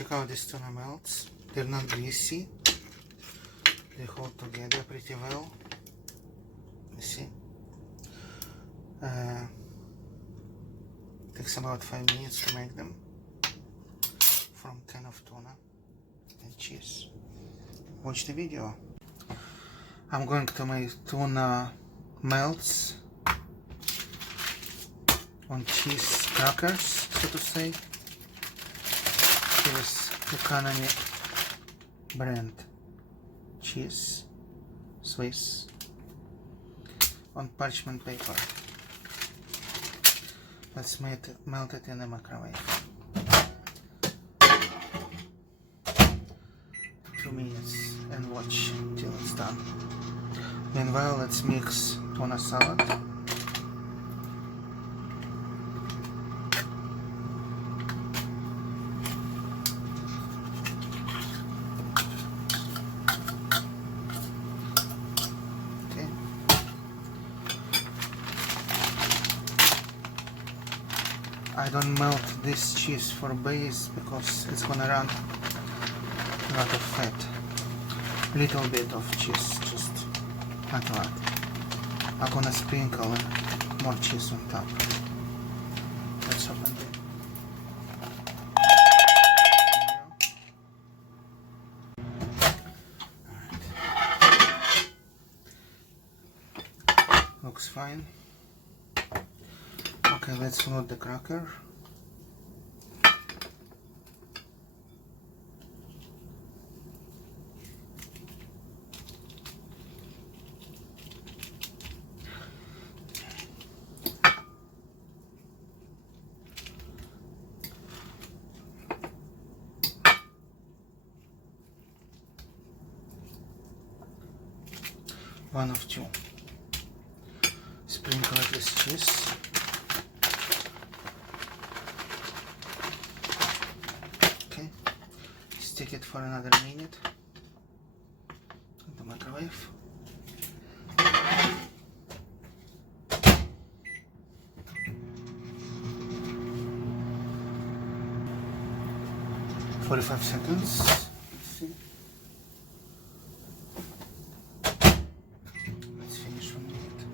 check out these tuna melts. They're not greasy. They hold together pretty well. You see? Takes about 5 minutes to make them. From can of tuna and cheese. Watch the video. I'm going to make tuna melts on cheese crackers, so to say. Here is economy brand cheese, Swiss, on parchment paper. Let's melt it in the microwave. 2 minutes and watch till it's done. Meanwhile, let's mix tuna salad. Okay. I don't melt this cheese for base because it's gonna run a lot of fat. Little bit of cheese, just not a lot. I'm gonna sprinkle more cheese on top. Let's open it. Alright. Looks fine. Okay, let's load the cracker. One of two. Sprinkle this cheese. Okay. Stick it for another minute in the microwave. "45 seconds. Let's see. Let's finish 1 minute.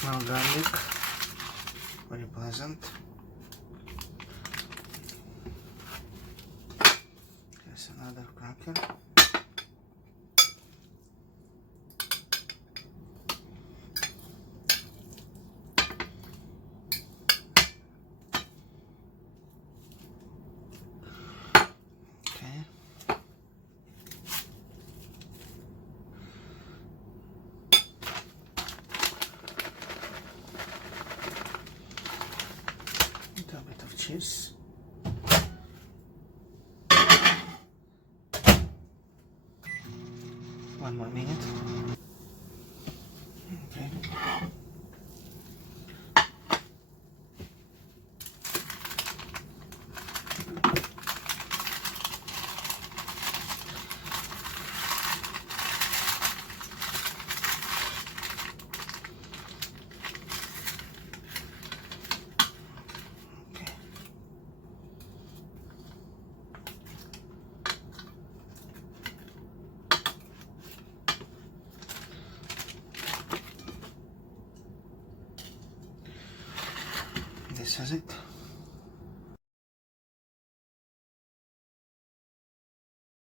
Smell garlic, very pleasant. Here's another cracker. Okay. A bit of cheese. One more minute. Okay. This is it.